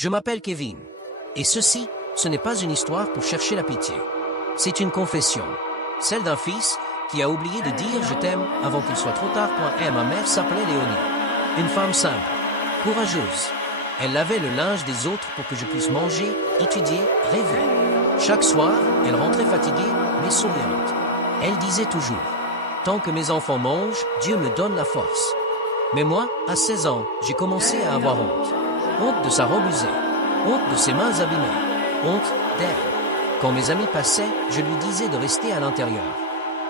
Je m'appelle Kevin. Et ceci, ce n'est pas une histoire pour chercher la pitié. C'est une confession. Celle d'un fils qui a oublié de dire je t'aime avant qu'il soit trop tard. Ma mère s'appelait Léonie. Une femme simple, courageuse. Elle lavait le linge des autres pour que je puisse manger, étudier, rêver. Chaque soir, elle rentrait fatiguée, mais souriante. Elle disait toujours, tant que mes enfants mangent, Dieu me donne la force. Mais moi, à 16 ans, j'ai commencé à avoir honte. Honte de sa robe usée. Honte de ses mains abîmées. Honte d'elle. Quand mes amis passaient, je lui disais de rester à l'intérieur.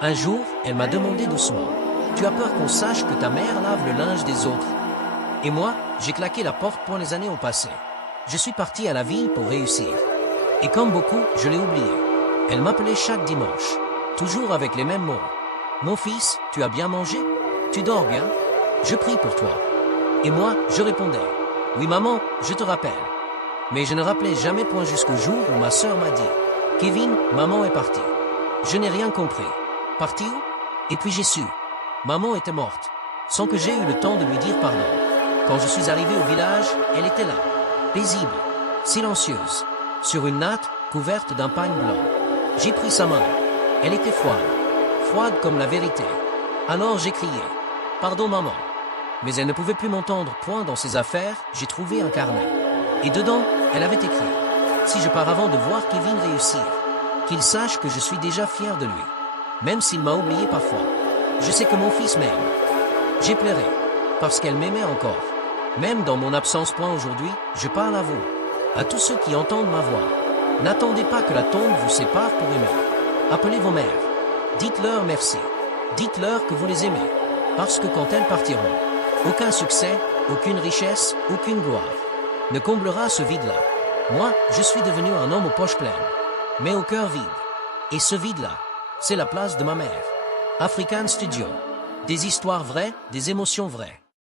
Un jour, elle m'a demandé doucement, « Tu as peur qu'on sache que ta mère lave le linge des autres ?» Et moi, j'ai claqué la porte. Les années ont passé. Je suis parti à la ville pour réussir. Et comme beaucoup, je l'ai oublié. Elle m'appelait chaque dimanche, toujours avec les mêmes mots. « Mon fils, tu as bien mangé? Tu dors bien? Je prie pour toi. » Et moi, je répondais, « Oui maman, je te rappelle. » Mais je ne rappelais jamais jusqu'au jour où ma sœur m'a dit, « Kevin, maman est partie. » Je n'ai rien compris. Partie où? Et puis j'ai su. Maman était morte, sans que j'aie eu le temps de lui dire pardon. Quand je suis arrivé au village, elle était là, paisible, silencieuse, sur une natte couverte d'un pagne blanc. J'ai pris sa main. Elle était froide, froide comme la vérité. Alors j'ai crié, « Pardon maman. » Mais elle ne pouvait plus m'entendre. Dans ses affaires, j'ai trouvé un carnet. Et dedans, elle avait écrit, « Si je pars avant de voir Kevin réussir, qu'il sache que je suis déjà fier de lui, même s'il m'a oublié parfois. Je sais que mon fils m'aime. » J'ai pleuré, parce qu'elle m'aimait encore. Même dans mon absence. Aujourd'hui, je parle à vous, à tous ceux qui entendent ma voix. N'attendez pas que la tombe vous sépare pour aimer. Appelez vos mères. Dites-leur merci. Dites-leur que vous les aimez. Parce que quand elles partiront, aucun succès, aucune richesse, aucune gloire ne comblera ce vide-là. Moi, je suis devenu un homme aux poches pleines, mais au cœur vide. Et ce vide-là, c'est la place de ma mère. African Studio. Des histoires vraies, des émotions vraies.